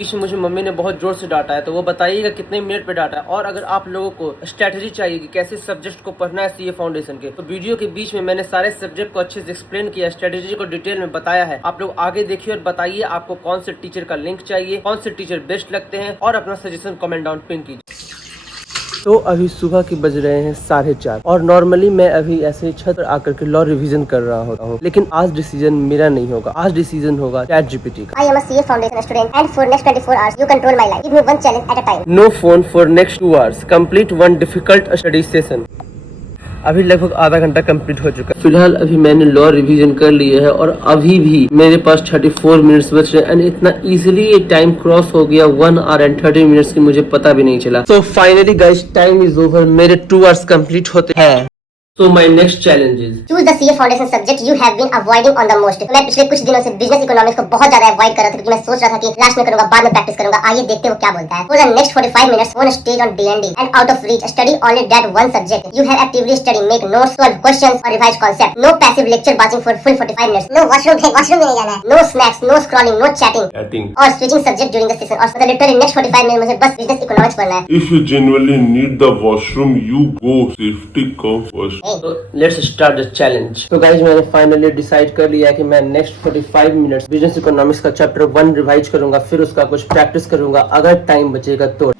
बीच में मुझे मम्मी ने बहुत जोर से डांटा है, तो वो बताइएगा कितने मिनट पे डांटा है। और अगर आप लोगों को स्ट्रैटेजी चाहिए कि कैसे सब्जेक्ट को पढ़ना है सीए फाउंडेशन के, तो वीडियो के बीच में मैंने सारे सब्जेक्ट को अच्छे से एक्सप्लेन किया, स्ट्रैटेजी को डिटेल में बताया है। आप लोग आगे देखिए और बताइए आपको कौन से टीचर का लिंक चाहिए, कौन से टीचर बेस्ट लगते हैं, और अपना सजेशन कमेंट डाउन पिन कीजिए। तो अभी सुबह के बज रहे हैं 4:30 और नॉर्मली मैं अभी ऐसे छत पर आकर के लॉ रिवीजन कर रहा होता हूँ, लेकिन आज डिसीजन मेरा नहीं होगा, आज डिसीजन होगा चैट जीपीटी का। I am a CA Foundation student and for next 24 hours you control my life. Give me one challenge at a time. No phone for next 2 hours, complete one difficult study session. अभी लगभग आधा घंटा complete हो चुका है। फिलहाल अभी मैंने लॉ रिवीजन कर लिया है और अभी भी मेरे पास 34 मिनट्स बच रहे हैं एंड इतना इजीली ये टाइम क्रॉस हो गया 1 hour and 30 मिनट्स की मुझे पता भी नहीं चला। तो finally guys time is over, मेरे 2 hours कंप्लीट होते हैं। So my next challenge is Choose the CA Foundation subject you have been avoiding on the most. मैं पिछले कुछ दिनों से बिजनेस इकोनॉमिक्स को बहुत ज्यादा अवॉइड कर रहा था क्योंकि मैं सोच रहा था कि लास्ट में करूंगा, बाद में प्रैक्टिस करूंगा। आइए देखते हैं वो क्या बोलता है। For the next 45 minutes, on stage on D&D and out of reach, study only that one subject. You have actively study, make notes, solve questions और revise concept. No passive lecture watching for full 45 minutes. No washroom में नहीं जाना है. No snacks, no scrolling, no chatting. और switching subject during the session. और मतलब literally next 45 minutes मुझे बस बिजनेस इकोनॉमिक्स पढ़ना है। If you genuinely need the washroom, you go. Safety comes first. तो लेट्स स्टार्ट द चैलेंज। तो guys मैंने फाइनली डिसाइड कर लिया है कि मैं नेक्स्ट 45 मिनट्स बिजनेस इकोनॉमिक्स का चैप्टर 1 रिवाइज करूंगा, फिर उसका कुछ प्रैक्टिस करूंगा अगर टाइम बचेगा तो।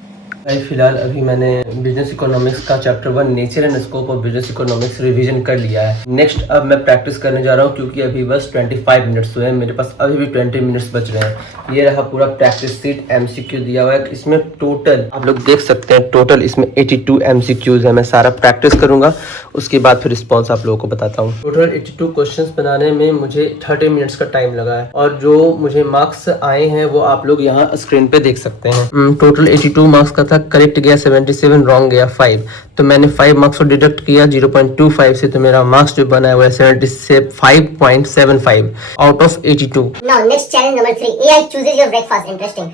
फिलहाल अभी मैंने बिजनेस इकोनॉमिक्स का chapter 1 nature and scope of business economics revision कर लिया है। नेक्स्ट अब मैं प्रैक्टिस करने जा रहा हूँ क्योंकि अभी बस 25 मिनट्स हुए हैं, मेरे पास अभी भी 20 मिनट्स बच रहे हैं। ये रहा पूरा प्रैक्टिस सीट, एमसीक्यू दिया हुआ है, इसमें टोटल आप लोग देख सकते हैं, टोटल इसमें 82 एमसीक्यूज है। मैं सारा प्रैक्टिस करूंगा, उसके बाद फिर रिस्पॉन्स आप लोगों को बताता हूँ। टोटल 82 क्वेश्चन बनाने में मुझे 30 मिनट्स का टाइम लगा है और जो मुझे मार्क्स आए हैं वो आप लोग यहाँ स्क्रीन पे देख सकते हैं। टोटल 82 मार्क्स का था, करेक्ट गया 77, रॉन्ग गया 5, तो मैंने 5 मार्क्स को डिडक्ट किया 0.25 से, तो मेरा मार्क्स जो बना है वो है 75.75 out of 82। Now next challenge number 3. AI chooses your breakfast. Interesting.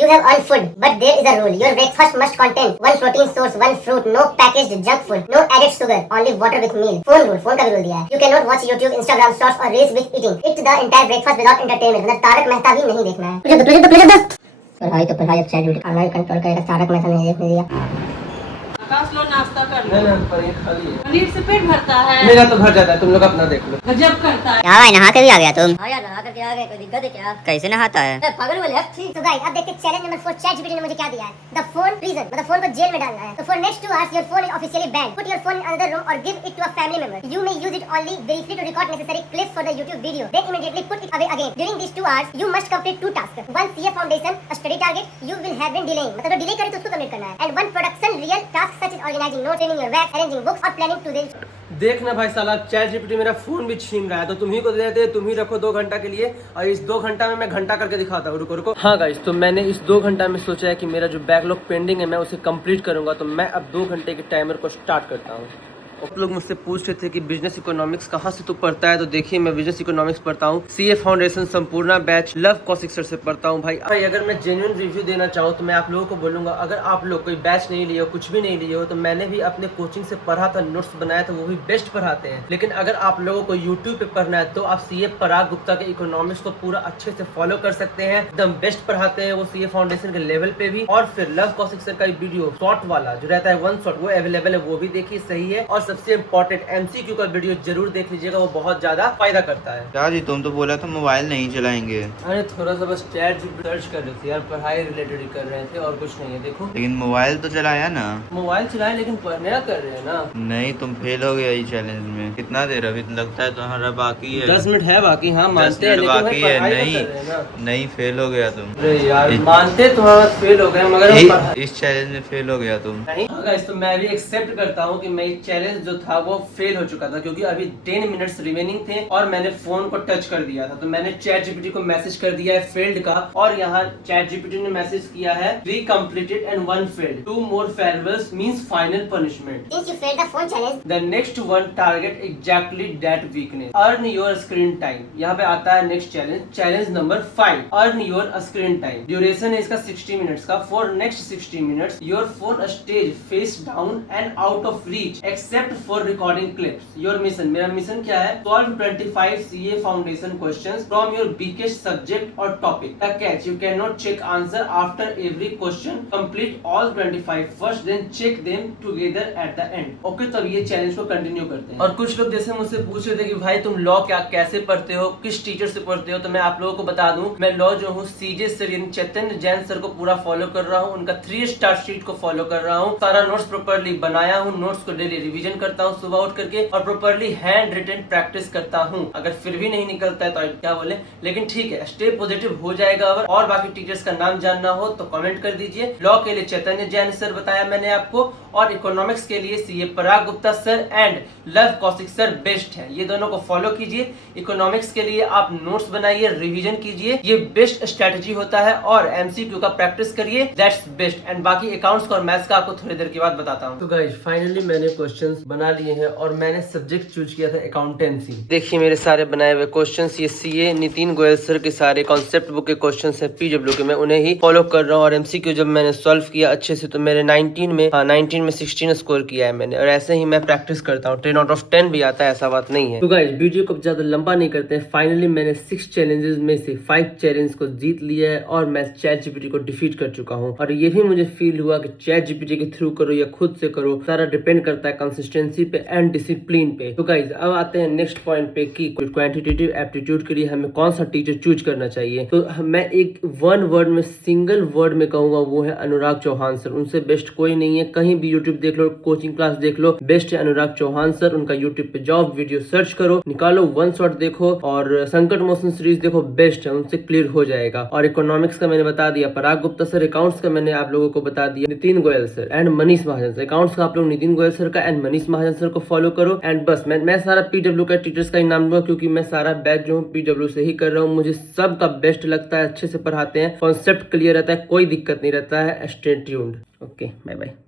You have earned food, but there is a rule. Your breakfast must contain 1 protein source, 1 fruit, no packaged junk food, no added sugar, only water with meal. Phone rule. phone का भी rule दिया है. You cannot watch YouTube, Instagram shorts or reels with eating. Eat the entire breakfast without entertainment. मतलब तारक मेहता भी नहीं देखना है। पढ़ाई तो पढ़ाई, अब चैट खाना ही कंट्रोल करेगा, तारक मेहता नहीं देखने दिया। आकाश लो नाश्ता कर लो। नहीं, पनीर खा लिया। पनीर से पेट भरता है। मेरा तो भर जाता है, तुम लोग अपना देख लो। गजब करता है। क्या भाई, नहा के भी आ गया तुम? हाँ यार, नहा करके आ गए, कोई दिक्कत है क्या? कैसे नहाता है? पागल वाले हैं। ठीक, तो गाइस अब देखते हैं चैलेंज नंबर 4। ChatGPT ने मुझे क्या दिया है। द फोन प्रिजन, मतलब फोन को जेल में डालना है। तो for next 2 hours your phone is officially banned. Put your phone in another room और give it to a family member. You may use it only briefly to record necessary clips for the YouTube video, then immediately put it away again. During these 2 hours you must complete 2 tasks. One CA Foundation a study target you will have been delaying, मतलब delay करे तो उसको complete करना है, and one production real task such as organizing notes, training your wax, arranging books or planning to the देखना भाई साला chat GPT मेरा फोन भी छीन रहा है, तो तुम ही को दे देते, तुम ही रखो 2 घंटा के लिए, और इस 2 घंटा में मैं घंटा करके दिखाता हूँ। रुको रुको। हाँ गाइस, तो मैंने इस 2 घंटा में सोचा है कि मेरा जो बैकलॉग पेंडिंग है मैं उसे कंप्लीट करूंगा, तो मैं अब 2 घंटे के टाइमर को स्टार्ट करता हूँ। आप लोग मुझसे पूछ रहे थे कि बिजनेस इकोनॉमिक्स कहाँ से तू पढ़ता है, तो देखिए मैं बिजनेस इकोनॉमिक्स पढ़ता हूँ CA foundation Sampoorna batch Love Kaushik sir से पढ़ता हूँ। भाई अगर मैं जेन्युइन रिव्यू देना चाहूँ तो मैं आप लोगों को बोलूँगा, अगर आप लोग कोई बैच नहीं लिए हो, कुछ भी नहीं लिए हो, तो मैंने भी अपने कोचिंग से पढ़ा था, नोट्स बनाया था, वो भी बेस्ट पढ़ाते हैं। लेकिन अगर आप लोगों को यूट्यूब पे पढ़ना है तो आप सीए पराग गुप्ता के इकोनॉमिक्स को पूरा अच्छे से फॉलो कर सकते हैं, एकदम बेस्ट पढ़ाते हैं वो सीए फाउंडेशन के लेवल पे भी। और फिर लव कौशिक सर का वीडियो शॉर्ट वाला जो रहता है 1 शॉट, वो अवेलेबल है, वो भी देखिए, सही है। और सबसे इम्पोर्टेंट एमसीक्यू का वीडियो जरूर देख लीजिएगा, वो बहुत ज्यादा फायदा करता है। क्या जी, तुम तो बोला था मोबाइल नहीं चलाएंगे। अरे थोड़ा सा बस चैट सर्च कर रहे थे यार, पढ़ाई रिलेटेड ही कर रहे थे और कुछ नहीं है। देखो लेकिन मोबाइल तो चलाया ना। मोबाइल चलाए लेकिन पढ़ने का कर रहे हैं ना। नहीं, तुम फेल हो गया इस चैलेंज में। कितना देर अभी लगता है तुम्हारा बाकी है? 10 मिनट है बाकी। हाँ 10 मानते हैं, मिनट लेकिन बाकी भाई है। पढ़ाई तो नहीं कर रहे हैं ना। नहीं, फेल हो गया तुम। अरे यार मानते तुम्हारा फेल हो गए, मगर हम पढ़ाई इस चैलेंज में फेल हो गया तुम। नहीं। हाँ गाइस, तो मैं भी एक्सेप्ट करता हूँ कि मैं चैलेंज जो था वो फेल हो चुका था, क्योंकि अभी 10 मिनट्स रिमेनिंग थे और मैंने फोन को टच कर दिया था। तो मैंने चैट जीपीटी को मैसेज कर दिया है फेल्ड का, और यहाँ चैट जीपीटी ने मैसेज किया है 3 completed and 1 failed, 2 more farewells means final punishment. Since you failed the phone challenge, The next one target exactly that weakness. Earn your screen time. यहाँ पे आता है next challenge, challenge number 5, earn your screen time. Duration है इसका 60 minutes का। For next 60 minutes your phone stays face down and out of reach except except for recording clips. Your mission, मेरा mission क्या है, solve 25 CA foundation questions from your weakest subject और topic. The catch, you can not check answer after every question, complete all 25 first, then check them together at the end. Okay, तो ये challenge को continue करते हैं। और कुछ लोग जैसे मुझसे पूछ रहे थे कि भाई तुम लॉ क्या कैसे पढ़ते हो, किस टीचर से पढ़ते हो, तो मैं आप लोगों को बता दूं, मैं लॉ जो हूँ सीजे सर यानी चैतन्य जैन सर को पूरा फॉलो कर रहा हूँ, उनका 3 स्टार शीट को फॉलो कर रहा हूँ, सारा नोट्स प्रॉपर्ली बनाया हूँ, नोट्स को डेली रिवीजन करता हूँ सुबह उठ करके, और प्रॉपर्ली हैंड रिटन प्रैक्टिस करता हूँ। अगर फिर भी नहीं निकलता है तो क्या बोले, लेकिन ठीक है, स्टे पॉजिटिव हो जाएगा। और बाकी टीचर्स का नाम जानना हो तो कमेंट कर दीजिए। लॉ के लिए चैतन्य जैन सर बताया मैंने आपको, और इकोनॉमिक्स के लिए CA Parag Gupta sir and love Kaushik sir best है, ये दोनों को फॉलो कीजिए। इकोनॉमिक्स के लिए आप नोट्स बनाइए, रिवीजन कीजिए, ये बेस्ट स्ट्रेटजी होता है, और एमसीक्यू का प्रैक्टिस करिए, दैट्स बेस्ट। एंड बाकी अकाउंट्स का और मैथ्स का आपको थोड़ी देर के बाद बताता हूँ। तो गाइस फाइनली मैंने क्वेश्चंस बना लिए हैं और मैंने सब्जेक्ट चूज किया था अकाउंटेंसी। देखिए मेरे सारे बनाए हुए क्वेश्चंस, ये सीए नितिन गोयल सर के सारे कॉन्सेप्ट बुक के क्वेश्चंस हैं पीडब्ल्यू के, मैं उन्हें ही फॉलो कर रहा हूँ। और एमसीक्यू जब मैंने सॉल्व किया अच्छे से तो मेरे 19 में 16 स्कोर किया है मैंने, और ऐसे ही मैं प्रैक्टिस करता हूँ, 10 आउट ऑफ 10 भी आता है, ऐसा बात नहीं है। तो गाइस वीडियो को ज्यादा लंबा नहीं करते हैं, फाइनली मैंने 6 चैलेंजेस में से 5 चैलेंज को जीत लिया है और मैं चैट जीपीटी को डिफीट कर चुका हूँ। और ये भी मुझे फील हुआ कि चैट जीपीटी के थ्रू करो या खुद से करो, सारा डिपेंड करता है कंसिस्टेंसी पे एंड डिसिप्लिन पे। तो गाइस अब आते हैं नेक्स्ट पॉइंट पे कि क्वांटिटेटिव एप्टीट्यूड के लिए हमें कौन सा टीचर चूज करना चाहिए। तो मैं एक 1 वर्ड में, सिंगल वर्ड में कहूंगा, वो है अनुराग चौहान सर। उनसे बेस्ट कोई नहीं है, कहीं भी यूट्यूब देख लो, कोचिंग क्लास देख लो, बेस्ट है अनुराग चौहान सर। उनका यूट्यूब पे जॉब वीडियो सर्च करो, निकालो, वन शॉट देखो, और संकट मोशन सीरीज देखो, बेस्ट है, उनसे क्लियर हो जाएगा। और इकोनॉमिक्स का मैंने बता दिया पराग गुप्ता सर, अकाउंट्स का मैंने आप लोगों को बता दिया Nitin Goyal sir and Manish Mahajan sir. Accounts का आप लोग नितिन गोयल सर का एंड मनीष महाजन सर को फॉलो करो। एंड बस मैं सारा पीडब्ल्यू का टीचर्स का ही नाम लूंगा, क्योंकि मैं सारा बैच जो हूँ पीडब्ल्यू से ही कर रहा हूँ। मुझे सबका बेस्ट लगता है, अच्छे से पढ़ाते हैं, कॉन्सेप्ट क्लियर रहता है, कोई दिक्कत नहीं रहता है। Stay tuned. Okay, bye bye.